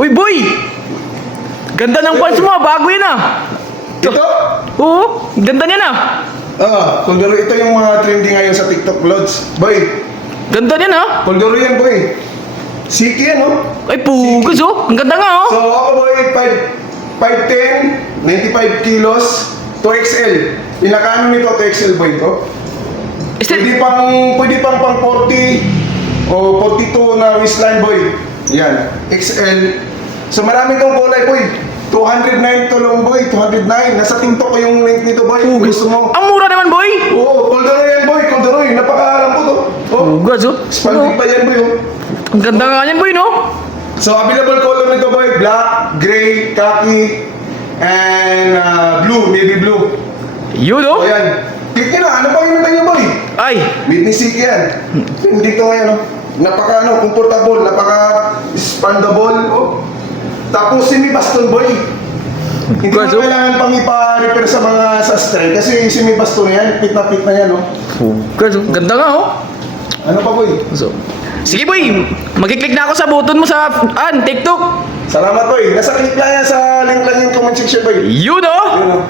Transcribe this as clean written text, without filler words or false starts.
Uy, boy! Ganda ng pants mo, bago yan ah. Ito? Oo, ganda niyan ah. Kulduro, ito yung mga trending ngayon sa TikTok Lods. Boy, Ganda niyan ah. kulduro yan, boy. Siki yan, oh. Ay, pugas oh. Ang ganda nga oh. So, ako, boy, 5'10", 95 kilos, 2XL. Pinakaano nito, 2XL, boy, to. Pwede pang 40 o 42 na waistline, boy. Yan, XL. So, marami tong kulay, boy. 209 to lang, boy. 209. Nasa TikTok ko yung link nito, boy. Kung gusto mo. Ang mura naman, boy. Oo, kulduro yan, boy. Kulduro yan. Napakahalang po to. Oh, Pugas oh. spalding pa yan, boy. Oh. Ang ganda nga yan, boy, no? So, available color nito, boy. Black, gray, khaki, and blue, navy blue. Yun oh. O yan. Click nyo na. Ano pang hinatay nyo, boy? Ay, Whitney Siki yan. Dito ngayon, oh. Napaka, comfortable. Napaka-spandable. Oh. Tapos, semi-baston, boy. Hindi mo Pugas, oh. kailangan pang ipa-repair sa mga sastre. Kasi semi-baston yan. Fit na yan, oh. pugas oh. Ganda nga oh. Ano pa, boy? So, sige boy, magkiklik na ako sa button mo sa TikTok. Salamat, boy. Nasa click lang yan sa link lang yung comment section, boy. Yun oh. Yun, oh.